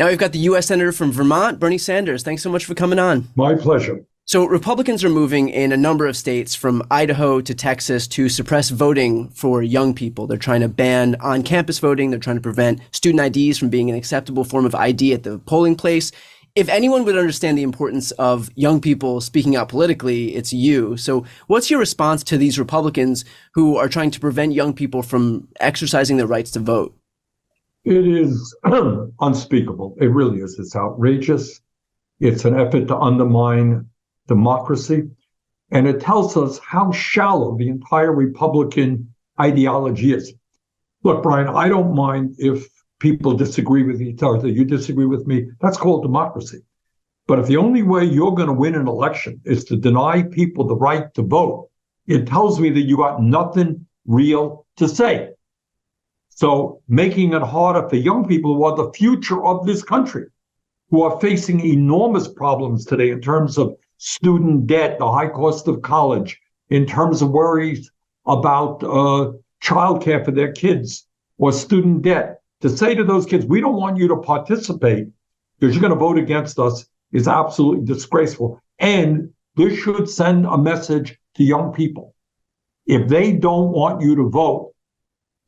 Now we've got the U.S. Senator from Vermont, Bernie Sanders. Thanks so much for coming on. My pleasure. So Republicans are moving in a number of states from Idaho to Texas to suppress voting for young people. They're trying to ban on-campus voting. They're trying to prevent student IDs from being an acceptable form of ID at the polling place. If anyone would understand the importance of young people speaking out politically, it's you. So what's your response to these Republicans who are trying to prevent young people from exercising their rights to vote? It is unspeakable. It really is. It's outrageous. It's an effort to undermine democracy. And it tells us how shallow the entire Republican ideology is. Look, Brian, I don't mind if people disagree with each other. You disagree with me. That's called democracy. But if the only way you're going to win an election is to deny people the right to vote, it tells me that you got nothing real to say. So making it harder for young people who are the future of this country, who are facing enormous problems today in terms of student debt, the high cost of college, in terms of worries about childcare for their kids or student debt, to say to those kids, we don't want you to participate because you're going to vote against us is absolutely disgraceful. And this should send a message to young people. If they don't want you to vote,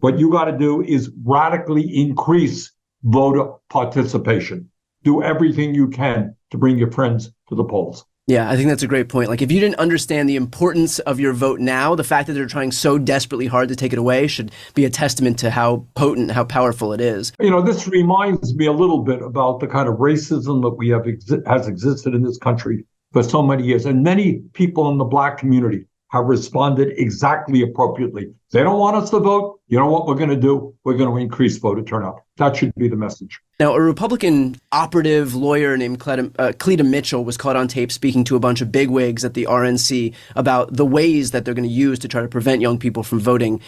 what you got to do is radically increase voter participation. Do everything you can to bring your friends to the polls. Yeah, I think that's a great point. Like, if you didn't understand the importance of your vote now, the fact that they're trying so desperately hard to take it away should be a testament to how potent, how powerful it is. You know, this reminds me a little bit about the kind of racism that we have has existed in this country for so many years. And many people in the Black community have responded exactly appropriately. They don't want us to vote. You know what we're going to do? We're going to increase voter turnout. That should be the message. Now, a Republican operative lawyer named Cleta Mitchell was caught on tape speaking to a bunch of bigwigs at the RNC about the ways that they're going to use to try to prevent young people from voting.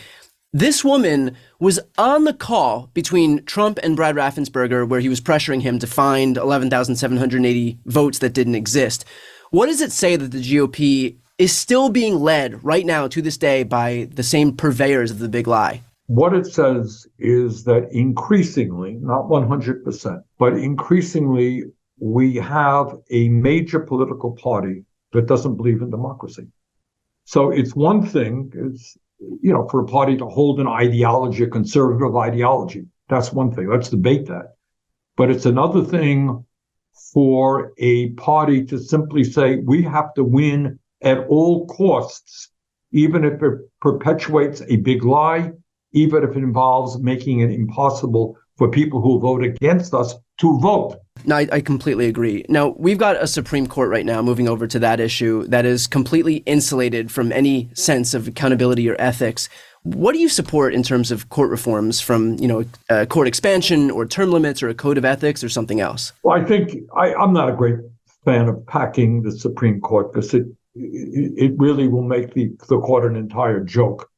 This woman was on the call between Trump and Brad Raffensperger, where he was pressuring him to find 11,780 votes that didn't exist. What does it say that the GOP is still being led right now to this day by the same purveyors of the big lie? What it says is that increasingly, not 100%, but increasingly, we have a major political party that doesn't believe in democracy. So it's one thing, for a party to hold an ideology, a conservative ideology. That's one thing. Let's debate that. But it's another thing for a party to simply say, we have to win at all costs, even if it perpetuates a big lie, even if it involves making it impossible for people who vote against us to vote. No, I completely agree. Now, we've got a Supreme Court right now, moving over to that issue, that is completely insulated from any sense of accountability or ethics. What do you support in terms of court reforms from, court expansion or term limits or a code of ethics or something else? Well, I think I'm not a great fan of packing the Supreme Court because it really will make the court an entire joke,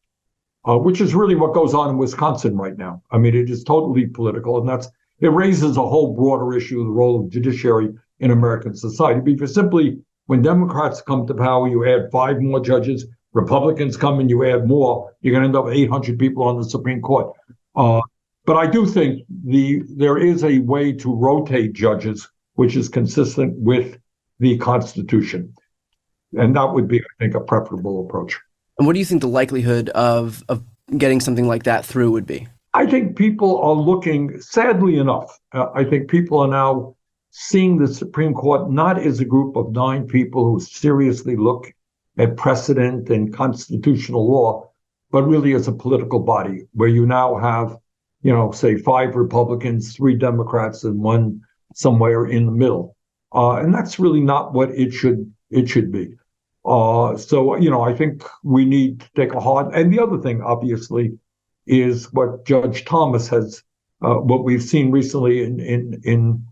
which is really what goes on in Wisconsin right now. I mean, it is totally political, and it raises a whole broader issue, the role of judiciary in American society. Because simply, when Democrats come to power, you add 5 more judges. Republicans come and you add more. You're going to end up with 800 people on the Supreme Court. But I do think there is a way to rotate judges, which is consistent with the Constitution. And that would be, I think, a preferable approach. And what do you think the likelihood of getting something like that through would be? I think people are looking, sadly enough, I think people are now seeing the Supreme Court not as a group of 9 people who seriously look at precedent and constitutional law, but really as a political body where you now have, say 5 Republicans, 3 Democrats, and 1 somewhere in the middle. And that's really not what it should be. So, I think we need to take a hard, and the other thing, obviously, is what Judge Thomas has, what we've seen recently in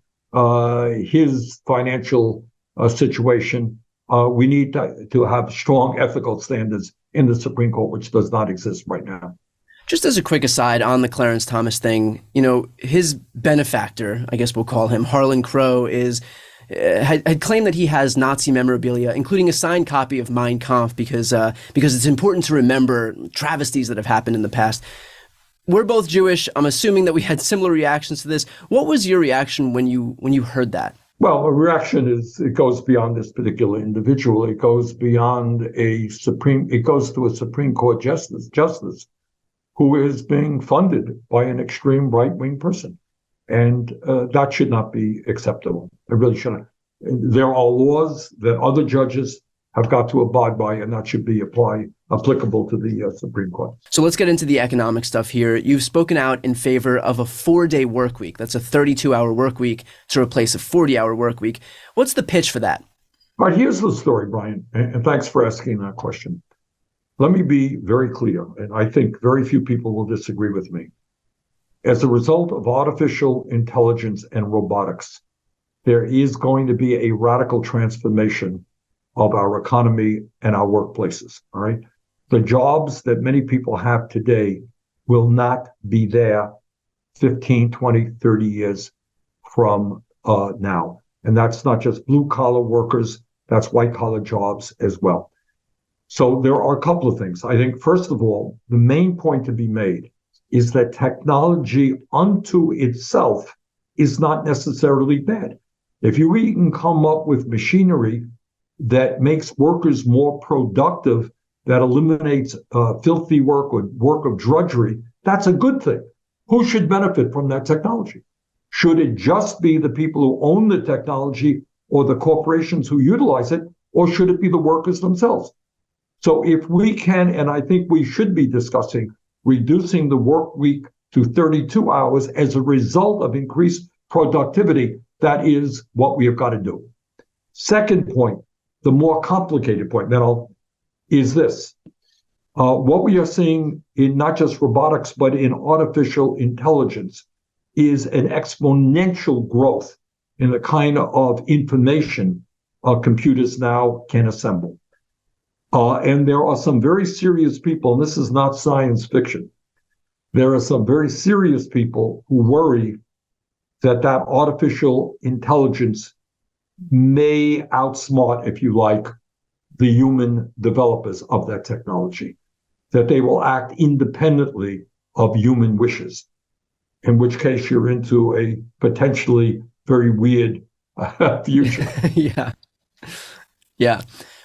his financial situation. We need to have strong ethical standards in the Supreme Court, which does not exist right now. Just as a quick aside on the Clarence Thomas thing, his benefactor, I guess we'll call him, Harlan Crow, had claimed that he has Nazi memorabilia, including a signed copy of Mein Kampf, because it's important to remember travesties that have happened in the past. We're both Jewish. I'm assuming that we had similar reactions to this. What was your reaction when you heard that? Well, a reaction is, it goes beyond this particular individual. It goes beyond it goes to a Supreme Court justice who is being funded by an extreme right-wing person. And that should not be acceptable. It really shouldn't. There are laws that other judges have got to abide by, and that should be applicable to the Supreme Court. So let's get into the economic stuff here. You've spoken out in favor of a 4-day work week. That's a 32-hour work week to replace a 40-hour work week. What's the pitch for that? All right, here's the story, Brian, and thanks for asking that question. Let me be very clear, and I think very few people will disagree with me. As a result of artificial intelligence and robotics, there is going to be a radical transformation of our economy and our workplaces, all right? The jobs that many people have today will not be there 15, 20, 30 years from now. And that's not just blue-collar workers, that's white-collar jobs as well. So there are a couple of things. I think, first of all, the main point to be made is that technology unto itself is not necessarily bad. If you can come up with machinery that makes workers more productive, that eliminates filthy work or work of drudgery, that's a good thing. Who should benefit from that technology? Should it just be the people who own the technology or the corporations who utilize it, or should it be the workers themselves? So if we can, and I think we should be discussing reducing the work week to 32 hours as a result of increased productivity, that is what we have got to do. Second point, the more complicated point, is this. What we are seeing in not just robotics, but in artificial intelligence is an exponential growth in the kind of information computers now can assemble. And there are some very serious people, and this is not science fiction. There are some very serious people who worry that artificial intelligence may outsmart, if you like, the human developers of that technology, that they will act independently of human wishes, in which case you're into a potentially very weird future. Yeah.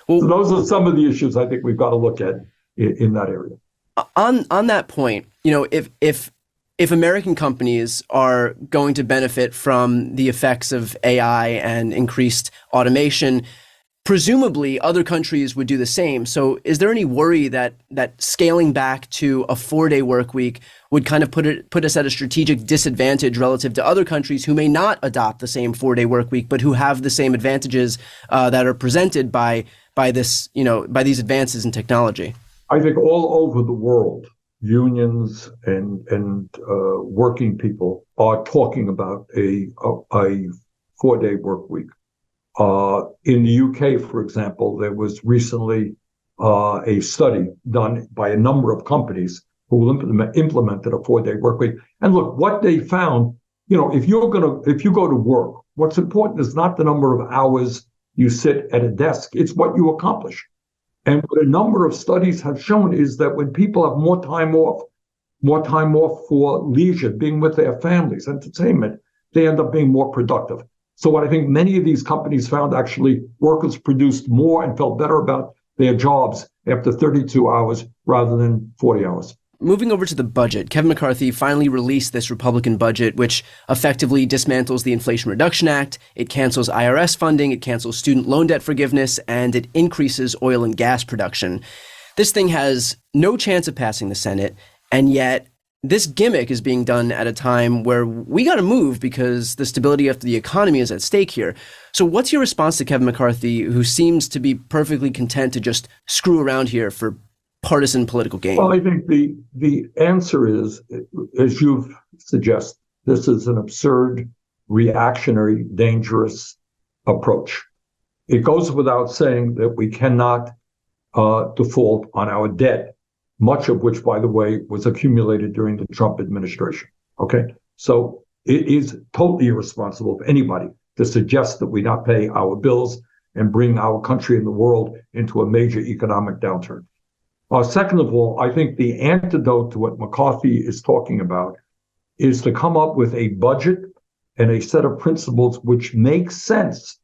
Well, so those are some of the issues I think we've got to look at in that area. On that point, if American companies are going to benefit from the effects of AI and increased automation, presumably other countries would do the same. So is there any worry that scaling back to a 4-day work week would kind of put us at a strategic disadvantage relative to other countries who may not adopt the same 4-day work week, but who have the same advantages that are presented by these advances in technology? I think all over the world, unions and working people are talking about a 4-day work week. In the UK, for example, there was recently a study done by a number of companies who implemented a 4-day work week. And look, what they found, if you go to work, what's important is not the number of hours you sit at a desk, it's what you accomplish. And what a number of studies have shown is that when people have more time off for leisure, being with their families, entertainment, they end up being more productive. So what I think many of these companies found, actually, workers produced more and felt better about their jobs after 32 hours rather than 40 hours. Moving over to the budget, Kevin McCarthy finally released this Republican budget, which effectively dismantles the Inflation Reduction Act. It cancels IRS funding, it cancels student loan debt forgiveness, and it increases oil and gas production. This thing has no chance of passing the Senate, and yet this gimmick is being done at a time where we got to move because the stability of the economy is at stake here. So what's your response to Kevin McCarthy, who seems to be perfectly content to just screw around here for partisan political gain? Well, I think the answer is, as you've suggested, this is an absurd, reactionary, dangerous approach. It goes without saying that we cannot default on our debt, much of which, by the way, was accumulated during the Trump administration. Okay, so it is totally irresponsible of anybody to suggest that we not pay our bills and bring our country and the world into a major economic downturn. Second of all, I think the antidote to what McCarthy is talking about is to come up with a budget and a set of principles which make sense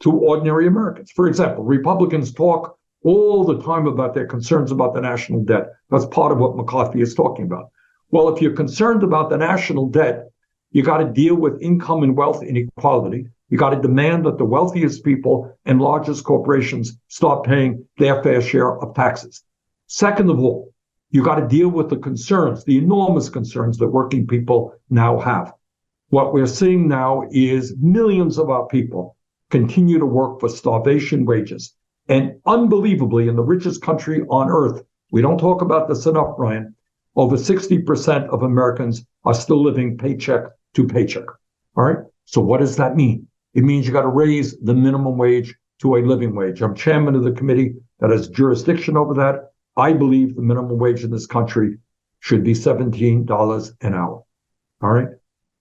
to ordinary Americans. For example, Republicans talk all the time about their concerns about the national debt. That's part of what McCarthy is talking about. Well, if you're concerned about the national debt, you got to deal with income and wealth inequality. You got to demand that the wealthiest people and largest corporations start paying their fair share of taxes. Second of all, you got to deal with the concerns, the enormous concerns that working people now have. What we're seeing now is millions of our people continue to work for starvation wages. And unbelievably, in the richest country on earth, we don't talk about this enough, Brian, over 60% of Americans are still living paycheck to paycheck. All right. So what does that mean? It means you got to raise the minimum wage to a living wage. I'm chairman of the committee that has jurisdiction over that. I believe the minimum wage in this country should be $17 an hour. All right.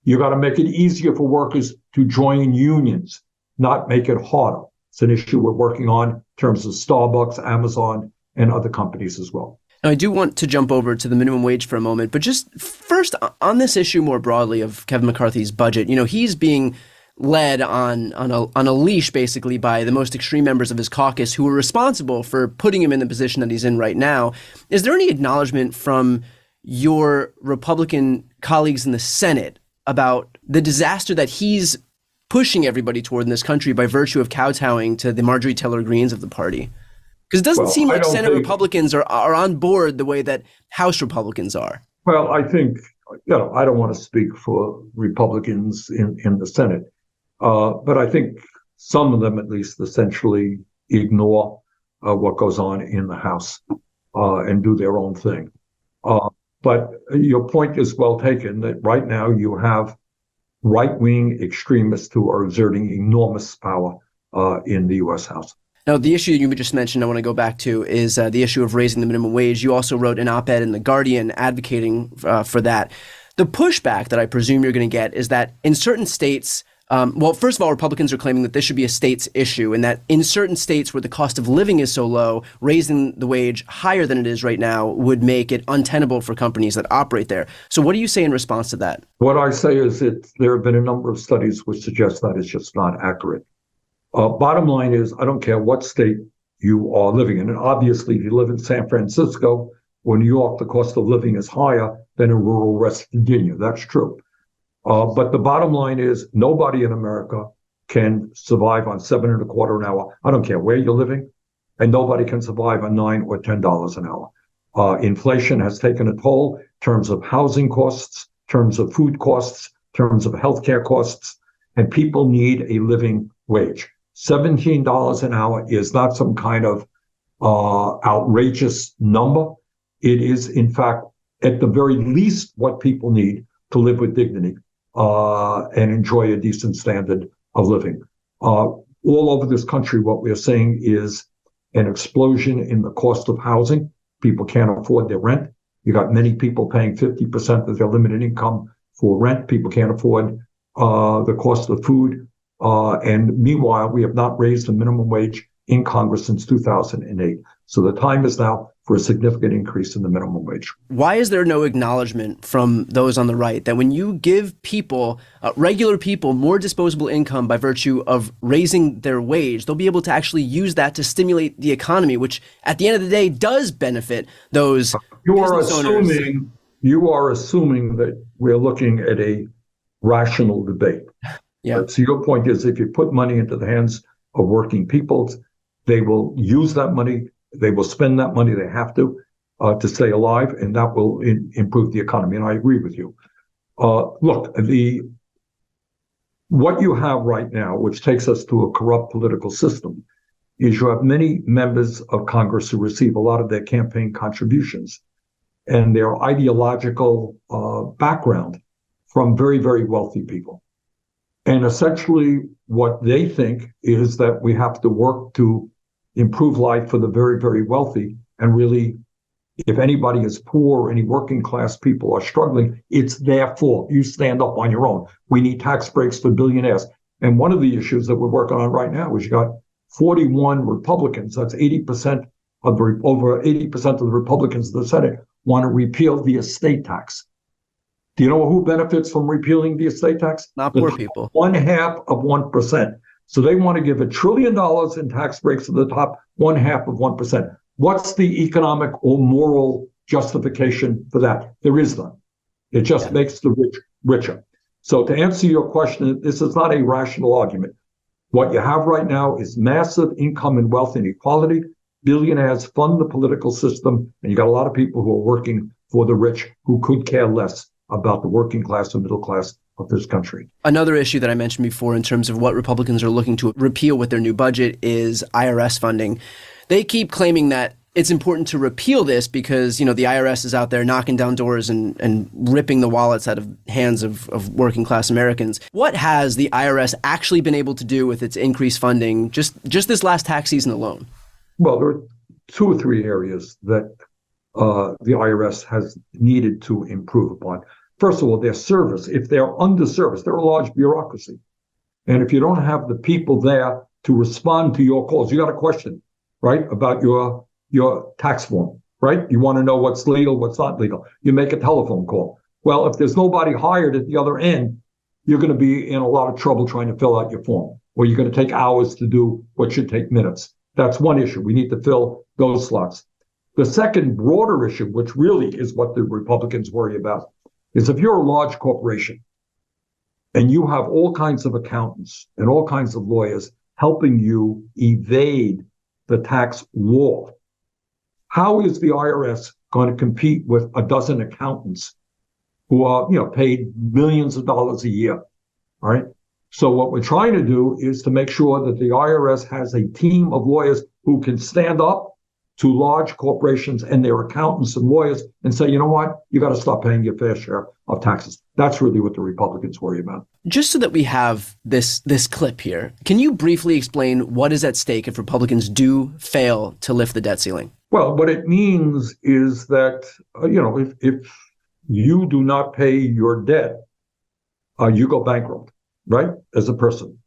You got to make it easier for workers to join unions, not make it harder. It's an issue we're working on in terms of Starbucks, Amazon, and other companies as well. Now, I do want to jump over to the minimum wage for a moment, but just first on this issue more broadly of Kevin McCarthy's budget, he's being led on a leash basically by the most extreme members of his caucus who are responsible for putting him in the position that he's in right now. Is there any acknowledgement from your Republican colleagues in the Senate about the disaster that he's pushing everybody toward in this country by virtue of kowtowing to the Marjorie Taylor Greenes of the party? Because it doesn't seem like Senate Republicans are on board the way that House Republicans are. Well, I think, I don't want to speak for Republicans in the Senate, but I think some of them at least essentially ignore what goes on in the House and do their own thing. But your point is well taken that right now you have right-wing extremists who are exerting enormous power in the U.S. House. Now, the issue you just mentioned I want to go back to is the issue of raising the minimum wage. You also wrote an op-ed in The Guardian advocating for that. The pushback that I presume you're going to get is that in certain states, first of all, Republicans are claiming that this should be a state's issue and that in certain states where the cost of living is so low, raising the wage higher than it is right now would make it untenable for companies that operate there. So what do you say in response to that? What I say is that there have been a number of studies which suggest that is just not accurate. Bottom line is, I don't care what state you are living in. And obviously, if you live in San Francisco or New York, the cost of living is higher than in rural West Virginia. That's true. But the bottom line is nobody in America can survive on $7.25 an hour. I don't care where you're living, and nobody can survive on $9 or $10 an hour. Inflation has taken a toll in terms of housing costs, in terms of food costs, in terms of healthcare costs, and people need a living wage. $17 an hour is not some kind of outrageous number. It is, in fact, at the very least, what people need to live with dignity and enjoy a decent standard of living. All over this country, what we're seeing is an explosion in the cost of housing. People can't afford their rent. You got many people paying 50% of their limited income for rent. People can't afford the cost of food. And meanwhile, we have not raised the minimum wage in Congress since 2008. So the time is now for a significant increase in the minimum wage. Why is there no acknowledgement from those on the right that when you give people, regular people, more disposable income by virtue of raising their wage, they'll be able to actually use that to stimulate the economy, which at the end of the day does benefit those business owners? You are assuming that we're looking at a rational debate. Yeah. So your point is if you put money into the hands of working people, they will use that money. They will spend that money. They have to stay alive, and that will improve the economy. And I agree with you. Look, what you have right now, which takes us to a corrupt political system, is you have many members of Congress who receive a lot of their campaign contributions and their ideological background from very, very wealthy people. And essentially what they think is that we have to work to improve life for the very, very wealthy. And really, if anybody is poor, any working class people are struggling, it's their fault. You stand up on your own. We need tax breaks for billionaires. And one of the issues that we're working on right now is you got 41 Republicans, that's 80% over 80% of the Republicans in the Senate want to repeal the estate tax. Do you know who benefits from repealing the estate tax? Not poor people. 1/2%. So they want to give $1 trillion in tax breaks to the top 1/2%. What's the economic or moral justification for that? There is none. It just makes the rich richer. So to answer your question, this is not a rational argument. What you have right now is massive income and wealth inequality. Billionaires fund the political system, and you got a lot of people who are working for the rich who could care less about the working class and middle class of this country. Another issue that I mentioned before in terms of what Republicans are looking to repeal with their new budget is IRS funding. They keep claiming that it's important to repeal this because, the IRS is out there knocking down doors and ripping the wallets out of hands of working class Americans. What has the IRS actually been able to do with its increased funding just this last tax season alone? Well, there are 2 or 3 areas that the IRS has needed to improve upon. First of all, their service. If they're underserviced, they're a large bureaucracy. And if you don't have the people there to respond to your calls, you got a question, right, about your tax form, right? You want to know what's legal, what's not legal. You make a telephone call. Well, if there's nobody hired at the other end, you're going to be in a lot of trouble trying to fill out your form, or you're going to take hours to do what should take minutes. That's one issue. We need to fill those slots. The second broader issue, which really is what the Republicans worry about, is if you're a large corporation and you have all kinds of accountants and all kinds of lawyers helping you evade the tax law, how is the IRS going to compete with a dozen accountants who are, paid millions of dollars a year? All right. So what we're trying to do is to make sure that the IRS has a team of lawyers who can stand up to large corporations and their accountants and lawyers and say, you know what, you got to stop paying your fair share of taxes. That's really what the Republicans worry about. Just so that we have this clip here, can you briefly explain what is at stake if Republicans do fail to lift the debt ceiling? Well, what it means is that, if you do not pay your debt, you go bankrupt, right, as a person.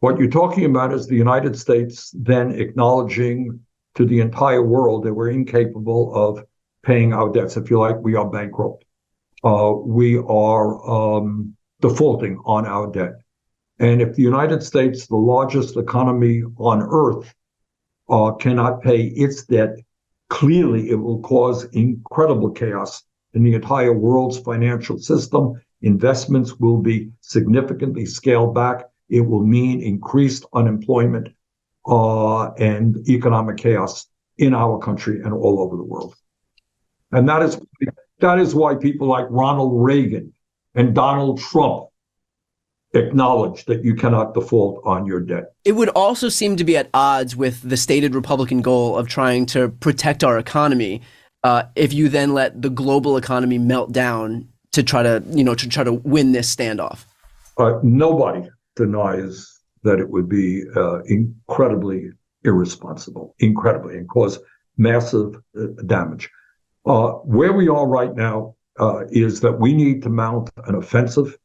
What you're talking about is the United States then acknowledging to the entire world that we're incapable of paying our debts. If you like, we are bankrupt. We are defaulting on our debt. And if the United States, the largest economy on earth, cannot pay its debt, clearly it will cause incredible chaos in the entire world's financial system. Investments will be significantly scaled back. It will mean increased unemployment and economic chaos in our country and all over the world. And that is why people like Ronald Reagan and Donald Trump acknowledge that you cannot default on your debt. It would also seem to be at odds with the stated Republican goal of trying to protect our economy if you then let the global economy melt down to try to win this standoff. Nobody denies that it would be incredibly irresponsible, and cause massive damage. Where we are right now is that we need to mount an offensive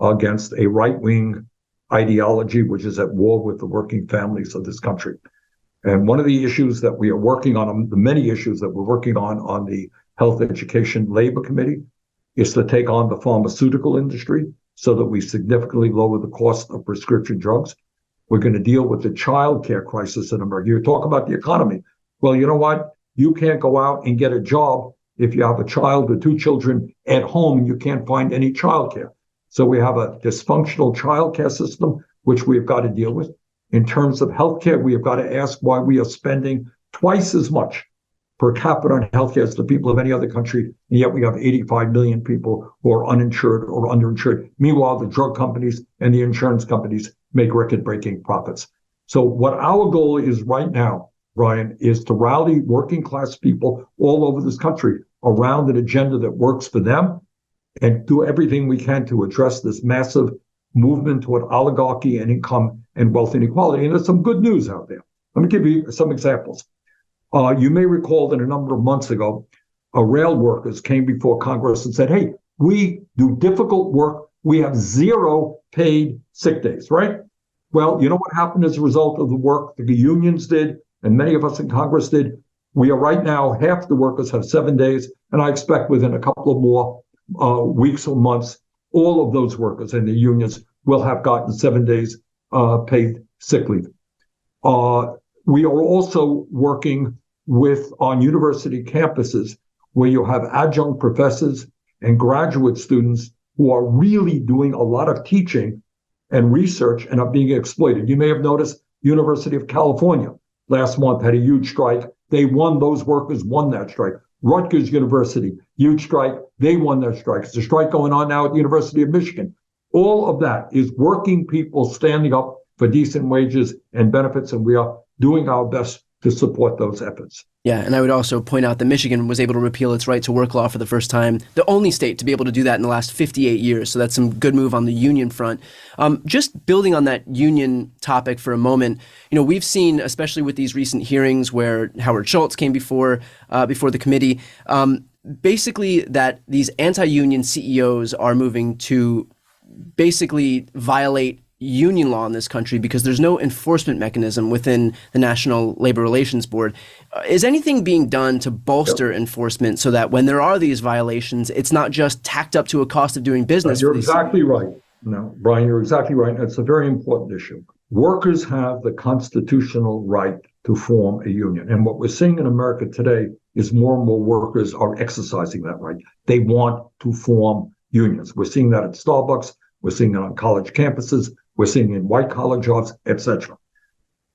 against a right-wing ideology which is at war with the working families of this country. And one of the issues that we are working on, the many issues that we're working on the Health, Education, Labor Committee, is to take on the pharmaceutical industry so that we significantly lower the cost of prescription drugs. We're going to deal with the child care crisis in America. You talk about the economy. Well, you know what? You can't go out and get a job if you have a child or 2 children at home and you can't find any child care. So we have a dysfunctional child care system, which we've got to deal with. In terms of healthcare, we have got to ask why we are spending twice as much per capita on healthcare as the people of any other country, and yet we have 85 million people who are uninsured or underinsured. Meanwhile, the drug companies and the insurance companies make record-breaking profits. So what our goal is right now, Brian, is to rally working class people all over this country around an agenda that works for them and do everything we can to address this massive movement toward oligarchy and income and wealth inequality. And there's some good news out there. Let me give you some examples. You may recall that a number of months ago, rail workers came before Congress and said, hey, we do difficult work. We have 0 paid sick days, right? Well, you know what happened as a result of the work that the unions did and many of us in Congress did? We are right now, half the workers have 7 days, and I expect within a couple of more weeks or months, all of those workers and the unions will have gotten 7 days paid sick leave. We are also working on university campuses where you have adjunct professors and graduate students who are really doing a lot of teaching and research and are being exploited. You may have noticed University of California last month had a huge strike. They won, those workers won that strike. Rutgers University, huge strike. They won their strike. There's a strike going on now at the University of Michigan. All of that is working people standing up for decent wages and benefits, and we are doing our best to support those efforts. Yeah, and I would also point out that Michigan was able to repeal its right to work law for the first time, the only state to be able to do that in the last 58 years. So that's some good move on the union front. Just building on that union topic for a moment, we've seen, especially with these recent hearings where Howard Schultz came before the committee, basically that these anti-union CEOs are moving to basically violate union law in this country because there's no enforcement mechanism within the National Labor Relations Board. Is anything being done to bolster enforcement so that when there are these violations, it's not just tacked up to a cost of doing business? You're exactly right. No, Brian, you're exactly right. It's a very important issue. Workers have the constitutional right to form a union. And what we're seeing in America today is more and more workers are exercising that right. They want to form unions. We're seeing that at Starbucks. We're seeing it on college campuses. We're seeing it in white-collar jobs, etc.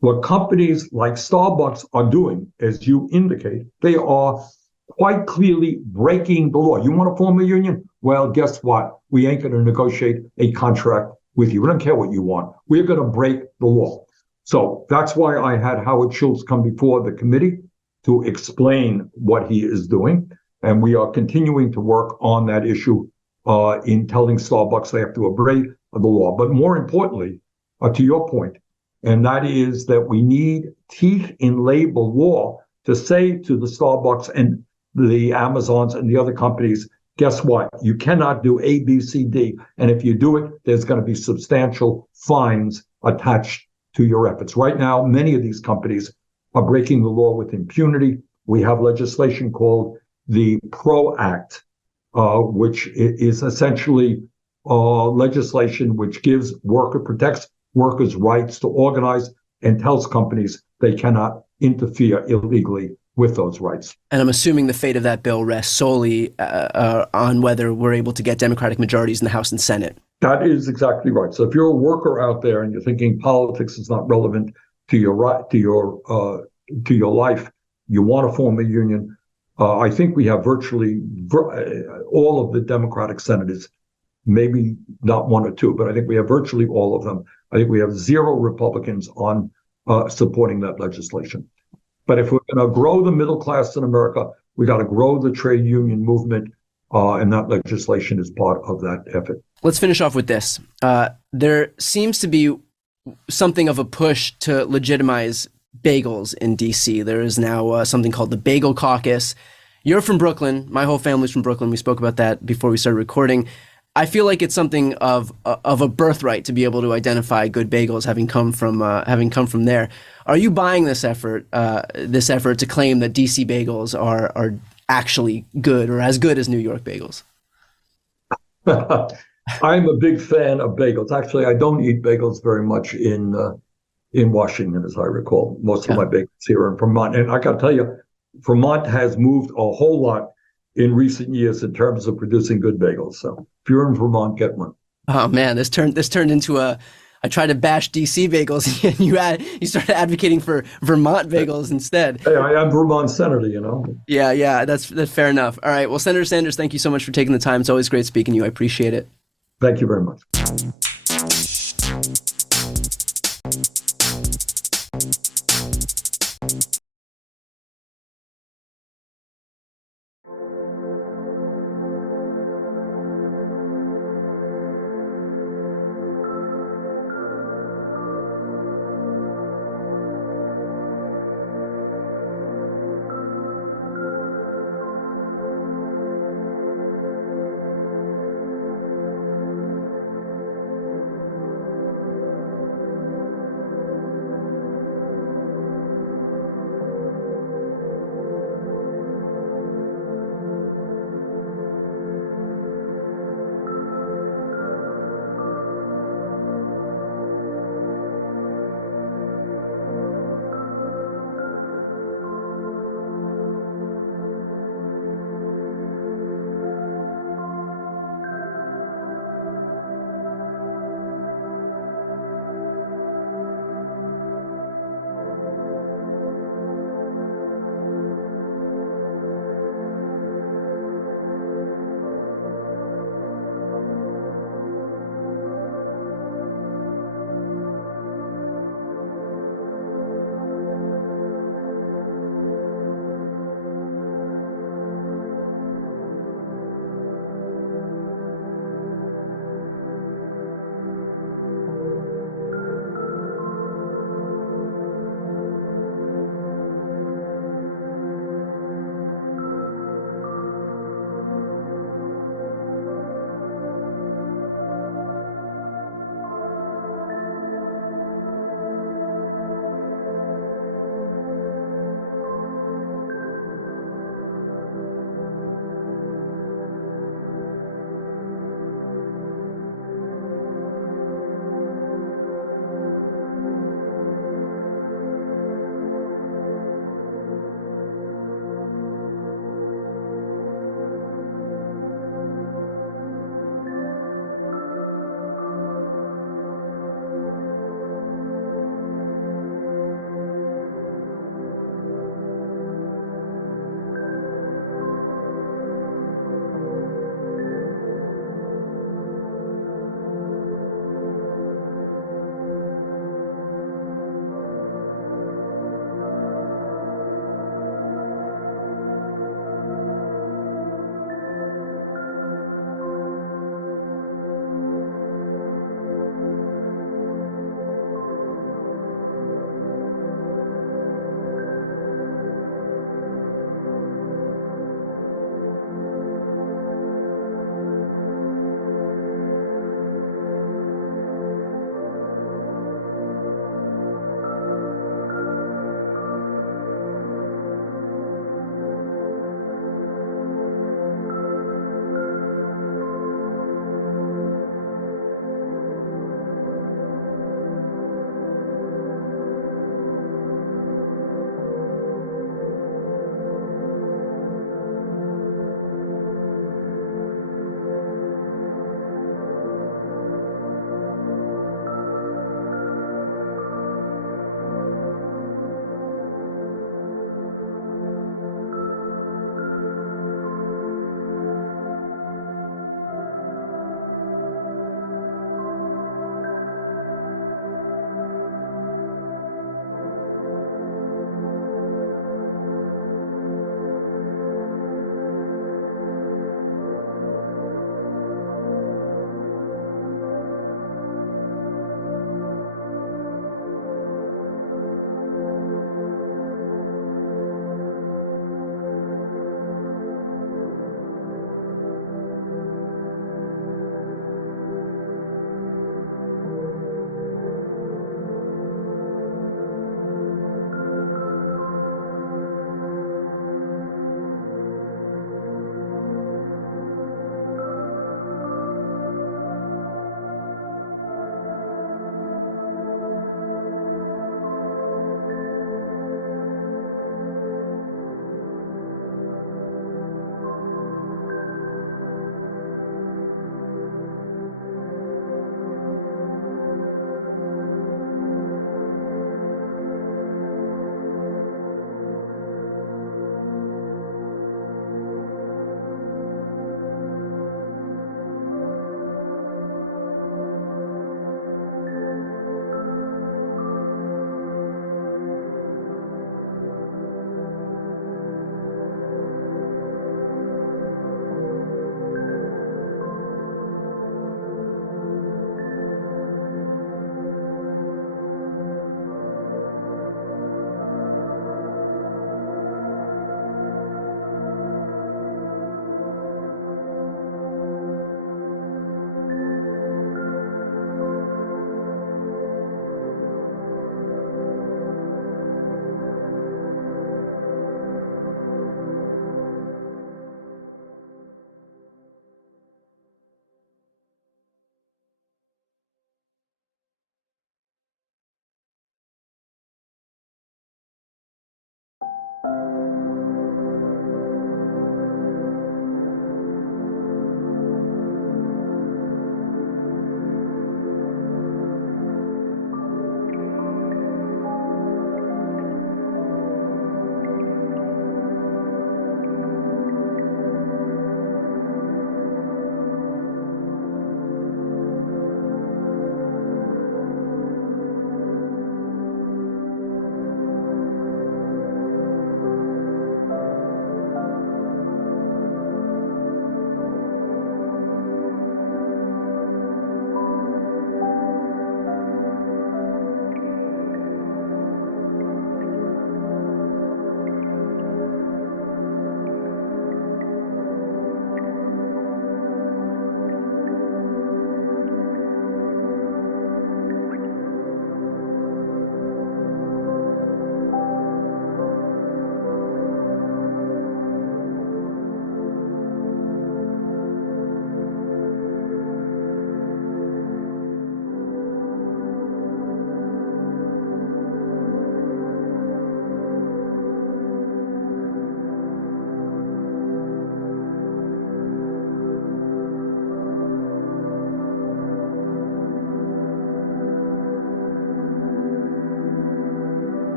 What companies like Starbucks are doing, as you indicate, they are quite clearly breaking the law. You want to form a union? Well, guess what? We ain't going to negotiate a contract with you. We don't care what you want. We're going to break the law. So that's why I had Howard Schultz come before the committee to explain what he is doing. And we are continuing to work on that issue in telling Starbucks they have to obey the law. But more importantly, to your point, and that is that we need teeth in labor law to say to the Starbucks and the Amazons and the other companies, guess what? You cannot do A, B, C, D. And if you do it, there's going to be substantial fines attached to your efforts. Right now, many of these companies are breaking the law with impunity. We have legislation called the PRO Act, which is essentially legislation which protects workers' rights to organize and tells companies they cannot interfere illegally with those rights. And I'm assuming the fate of that bill rests solely on whether we're able to get Democratic majorities in the House and Senate. That is exactly right. So if you're a worker out there and you're thinking politics is not relevant to your life, you want to form a union. I think we have virtually all of the Democratic senators, maybe not one or two, but I think we have virtually all of them. I think we have 0 Republicans on supporting that legislation. But if we're going to grow the middle class in America, we got to grow the trade union movement, and that legislation is part of that effort. Let's finish off with this. There seems to be something of a push to legitimize bagels in D.C. There is now something called the Bagel Caucus. You're from Brooklyn. My whole family's from Brooklyn. We spoke about that before we started recording. I feel like it's something of a birthright to be able to identify good bagels, having come from there. Are you buying this effort to claim that DC bagels are actually good or as good as New York bagels? I'm a big fan of bagels. Actually, I don't eat bagels very much in Washington, as I recall. Most of my bagels here are in Vermont, and I got to tell you, Vermont has moved a whole lot in recent years in terms of producing good bagels. So if you're in Vermont, get one. Oh man, this turned into I tried to bash DC bagels and you started advocating for Vermont bagels instead. Hey, I am Vermont senator, Yeah, that's fair enough. All right, well, Senator Sanders, thank you so much for taking the time. It's always great speaking to you. I appreciate it. Thank you very much.